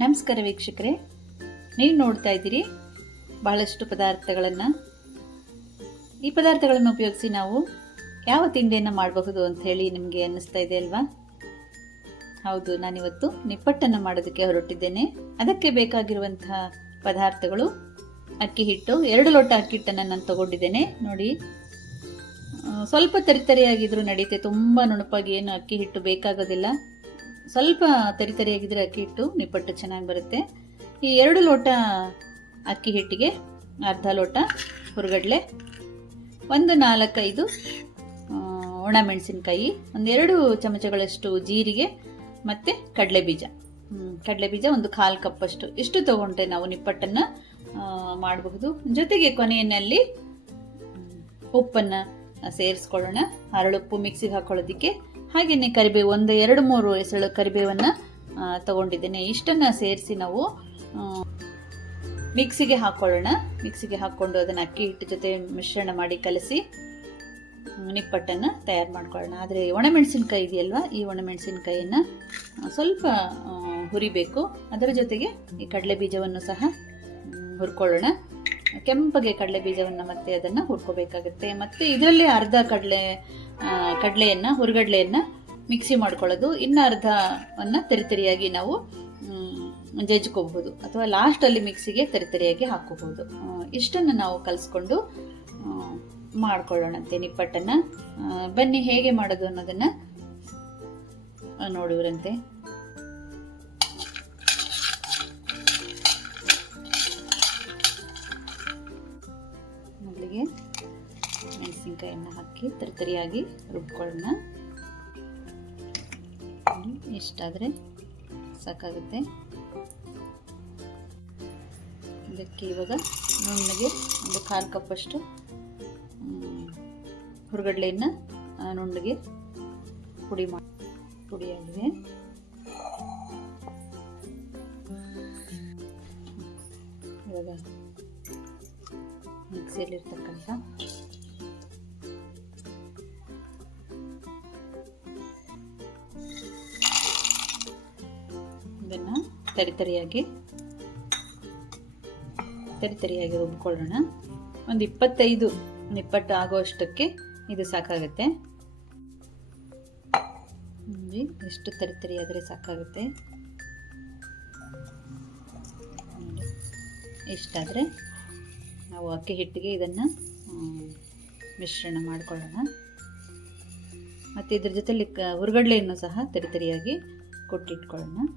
ನಮಸ್ಕಾರ ವೀಕ್ಷಕರೇ, ನೀವು ನೋಡ್ತಾ ಇದ್ದೀರಿ ಬಹಳಷ್ಟು ಪದಾರ್ಥಗಳನ್ನು. ಈ ಪದಾರ್ಥಗಳನ್ನು ಉಪಯೋಗಿಸಿ ನಾವು ಯಾವ ತಿಂಡಿಯನ್ನು ಮಾಡಬಹುದು ಅಂತ ಹೇಳಿ ನಿಮಗೆ ಅನ್ನಿಸ್ತಾ ಇದೆ ಅಲ್ವಾ? ಹೌದು, ನಾನಿವತ್ತು ನಿಪ್ಪಟ್ಟನ್ನು ಮಾಡೋದಕ್ಕೆ ಹೊರಟಿದ್ದೇನೆ. ಅದಕ್ಕೆ ಬೇಕಾಗಿರುವಂತಹ ಪದಾರ್ಥಗಳು: ಅಕ್ಕಿ ಹಿಟ್ಟು, 2 ಲೋಟ ಅಕ್ಕಿ ಹಿಟ್ಟನ್ನು ನಾನು ತಗೊಂಡಿದ್ದೇನೆ. ನೋಡಿ, ಸ್ವಲ್ಪ ತರಿತರಿಯಾಗಿದ್ರೂ ನಡೆಯುತ್ತೆ, ತುಂಬ ನುಣುಪಾಗಿ ಏನು ಅಕ್ಕಿ ಹಿಟ್ಟು ಬೇಕಾಗೋದಿಲ್ಲ. ಸ್ವಲ್ಪ ತರಿತರಿಯಾಗಿದ್ದರೆ ಅಕ್ಕಿ ಹಿಟ್ಟು ನಿಪ್ಪಟ್ಟು ಚೆನ್ನಾಗಿ ಬರುತ್ತೆ. ಈ 2 ಲೋಟ ಅಕ್ಕಿ ಹಿಟ್ಟಿಗೆ ಅರ್ಧ ಲೋಟ ಹುರ್ಗಡ್ಲೆ, ಒಂದು 4-5 ಒಣಮೆಣಸಿನ್ಕಾಯಿ, 2 ಚಮಚಗಳಷ್ಟು ಜೀರಿಗೆ ಮತ್ತು ಕಡಲೆಬೀಜ. ಕಡಲೆಬೀಜ ಒಂದು 1/4 ಕಪ್ಪಷ್ಟು. ಇಷ್ಟು ತಗೊಂಡ್ರೆ ನಾವು ನಿಪ್ಪಟ್ಟನ್ನು ಮಾಡಬಹುದು. ಜೊತೆಗೆ ಕೊನೆಯಲ್ಲಿ ಉಪ್ಪನ್ನು ಸೇರಿಸ್ಕೊಳ್ಳೋಣ. ಹರಳುಪ್ಪು ಮಿಕ್ಸಿಗೆ ಹಾಕೊಳ್ಳೋದಕ್ಕೆ. ಹಾಗೆಯೇ ಕರಿಬೇವು, 1-2-3 ಎಸಳು ಕರಿಬೇವನ್ನು ತಗೊಂಡಿದ್ದೇನೆ. ಇಷ್ಟನ್ನು ಸೇರಿಸಿ ನಾವು ಮಿಕ್ಸಿಗೆ ಹಾಕ್ಕೊಳ್ಳೋಣ. ಮಿಕ್ಸಿಗೆ ಹಾಕ್ಕೊಂಡು ಅದನ್ನು ಅಕ್ಕಿ ಹಿಟ್ಟು ಜೊತೆ ಮಿಶ್ರಣ ಮಾಡಿ ಕಲಸಿ ನಿಪ್ಪಟ್ಟನ್ನು ತಯಾರು ಮಾಡ್ಕೊಳ್ಳೋಣ. ಆದರೆ ಒಣಮೆಣಸಿನ್ಕಾಯಿ ಇದೆಯಲ್ವ, ಈ ಒಣಮೆಣಸಿನ್ಕಾಯಿಯನ್ನು ಸ್ವಲ್ಪ ಹುರಿಬೇಕು. ಅದರ ಜೊತೆಗೆ ಈ ಕಡಲೆ ಬೀಜವನ್ನು ಸಹ ಹುರ್ಕೊಳ್ಳೋಣ. ಕೆಂಪಗೆ ಕಡಲೆ ಬೀಜವನ್ನು ಮತ್ತೆ ಅದನ್ನು ಹುರ್ಕೋಬೇಕಾಗುತ್ತೆ. ಮತ್ತು ಇದರಲ್ಲೇ ಅರ್ಧ ಹುರುಗಡ್ಲೆಯನ್ನು ಮಿಕ್ಸಿ ಮಾಡ್ಕೊಳ್ಳೋದು. ಇನ್ನು ಅರ್ಧವನ್ನು ತರಿತರಿಯಾಗಿ ನಾವು ಜಜ್ಕೋಬಹುದು, ಅಥವಾ ಲಾಸ್ಟಲ್ಲಿ ಮಿಕ್ಸಿಗೆ ತರಿತರಿಯಾಗಿ ಹಾಕೋಬಹುದು. ಇಷ್ಟನ್ನು ನಾವು ಕಲಿಸ್ಕೊಂಡು ಮಾಡ್ಕೊಳ್ಳೋಣಂತೆ ನಿಪ್ಪಟ್ಟನ್ನು. ಬನ್ನಿ ಹೇಗೆ ಮಾಡೋದು ಅನ್ನೋದನ್ನು ನೋಡುವರಂತೆ. ಮೊದಲಿಗೆ ಮೆಣಸಿನ್ಕಾಯನ್ನು ಹಾಕಿ ತರಿತರಿಯಾಗಿ ರುಬ್ಕೊಳ್ಳೋಣ. ಇಷ್ಟಾದರೆ ಸಾಕಾಗುತ್ತೆ. ಇದಕ್ಕೆ ಇವಾಗ ನುಣ್ಣಗೆ ಒಂದು 1/4 ಕಪ್ಪಷ್ಟು ಹುರುಗಡ್ಲೆಯನ್ನು ನುಣ್ಣಗೆ ಪುಡಿಯಾಗಿದೆ. ಇವಾಗ ಮಿಕ್ಸಿಯಲ್ಲಿರ್ತಕ್ಕಂಥ ಇದನ್ನು ತರಿತರಿಯಾಗಿ ರುಬ್ಕೊಳ್ಳೋಣ. ಒಂದು 25 ನಿಪ್ಪಟ್ಟು ಆಗುವಷ್ಟಕ್ಕೆ ಇದು ಸಾಕಾಗುತ್ತೆ. ಎಷ್ಟು ತರಿತರಿಯಾದರೆ ಸಾಕಾಗುತ್ತೆ. ಇಷ್ಟಾದರೆ ನಾವು ಅಕ್ಕಿ ಹಿಟ್ಟಿಗೆ ಇದನ್ನು ಮಿಶ್ರಣ ಮಾಡಿಕೊಳ್ಳೋಣ. ಮತ್ತು ಇದ್ರ ಜೊತೆಲಿ ಹುರುಗಡ್ಲೆಯನ್ನು ಸಹ ತರಿತರಿಯಾಗಿ ಕೊಟ್ಟಿಟ್ಕೊಳ್ಳೋಣ.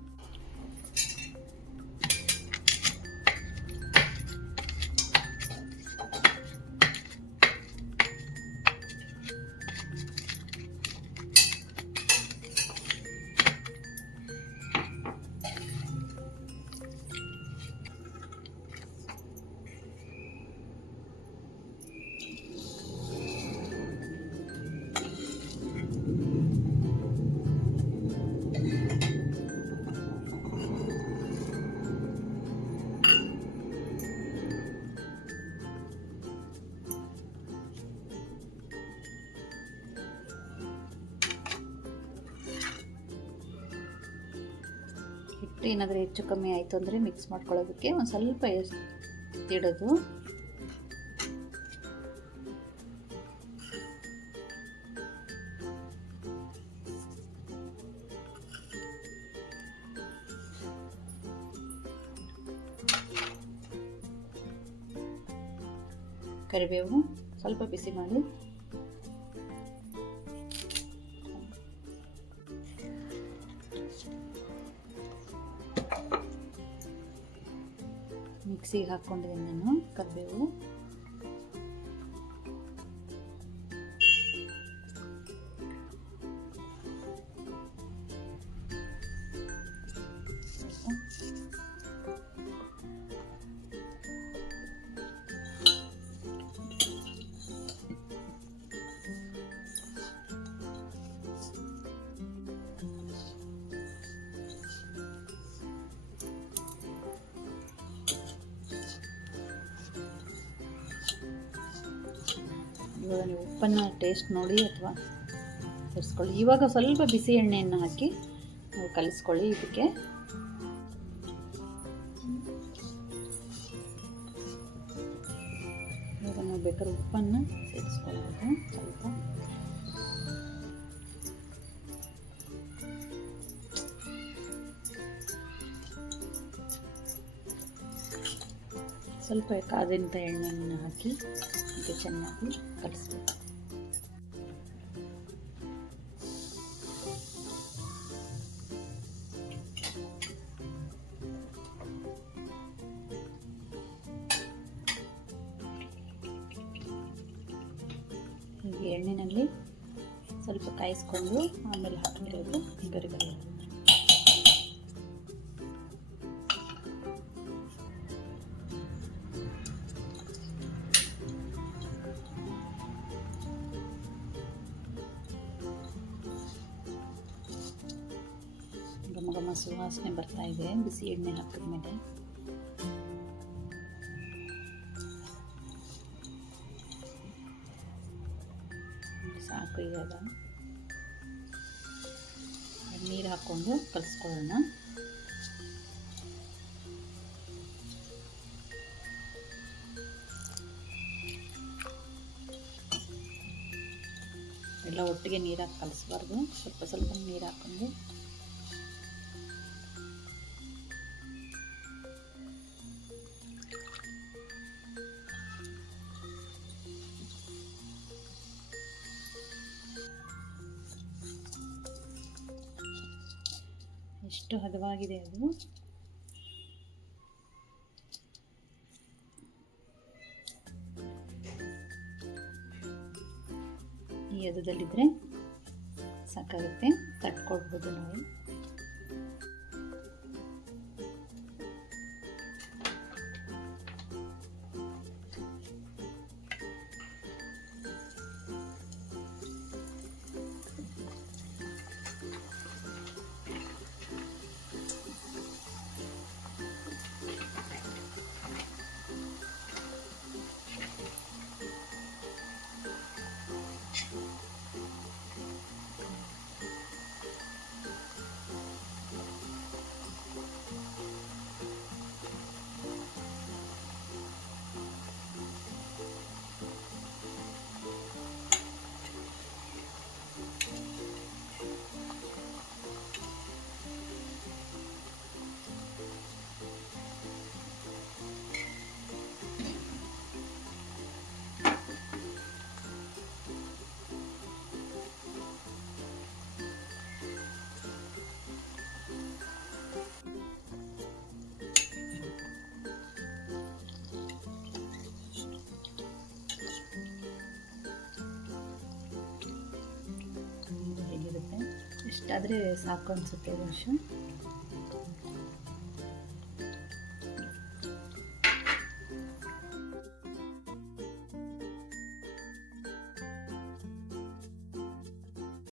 ಹಿಟ್ಟು ಏನಾದರೂ ಹೆಚ್ಚು ಕಮ್ಮಿ ಆಯಿತು ಅಂದರೆ ಮಿಕ್ಸ್ ಮಾಡ್ಕೊಳ್ಳೋದಕ್ಕೆ ಒಂದು ಸ್ವಲ್ಪ ಇಡೋದು. ಕರಿಬೇವು ಸ್ವಲ್ಪ ಬಿಸಿ ಮಾಡಿ ಮಿಕ್ಸಿಗೆ ಹಾಕ್ಕೊಂಡಿದ್ದೀನಿ ನಾನು. ಕರಿಬೇವು, ಇವಾಗ ನೀವು ಉಪ್ಪನ್ನು ಟೇಸ್ಟ್ ನೋಡಿ ಅಥವಾ ಸೇರಿಸ್ಕೊಳ್ಳಿ. ಇವಾಗ ಸ್ವಲ್ಪ ಬಿಸಿ ಎಣ್ಣೆಯನ್ನು ಹಾಕಿ ನೀವು ಕಲಿಸ್ಕೊಳ್ಳಿ. ಇದಕ್ಕೆ ನೀವು ಬೇಕಾದ್ರೆ ಉಪ್ಪನ್ನು ಸೇರಿಸ್ಕೊಳ್ಬೋದು ಸ್ವಲ್ಪ. ಸ್ವಲ್ಪ ಕಾದಂಥ ಎಣ್ಣೆಯನ್ನು ಹಾಕಿ ಇದಕ್ಕೆ ಚೆನ್ನಾಗಿ ಕಲಿಸ್ಬೇಕು. ಹೀಗೆ ಎಣ್ಣೆಯಲ್ಲಿ ಸ್ವಲ್ಪ ಕಾಯಿಸ್ಕೊಂಡು ಆಮೇಲೆ ಹಾಕಿರೋದು ಗರಿಗಳು. ಘಮ ಘಮ ಸುವಾಸನೆ ಬರ್ತಾ ಇದೆ ಬಿಸಿ ಎಣ್ಣೆ ಹಾಕಿದ್ಮೇಲೆ. ಸಾಕು, ಇವಾಗ ನೀರು ಹಾಕ್ಕೊಂಡು ಕಲಿಸ್ಕೊಳ್ಳೋಣ. ಎಲ್ಲ ಒಟ್ಟಿಗೆ ನೀರು ಹಾಕಿ ಕಲಿಸ್ಬಾರ್ದು, ಸ್ವಲ್ಪ ಸ್ವಲ್ಪ ನೀರು ಹಾಕ್ಕೊಂಡು ಎಷ್ಟು ಹದವಾಗಿದೆ ಅದು. ಈ ಹದದಲ್ಲಿದ್ದರೆ ಸಾಕಾಗುತ್ತೆ, ತಟ್ಕೊಳ್ಬೋದು ನಾವು. ಇಷ್ಟಾದರೆ ಸಾಕು ಅನಿಸುತ್ತೆ.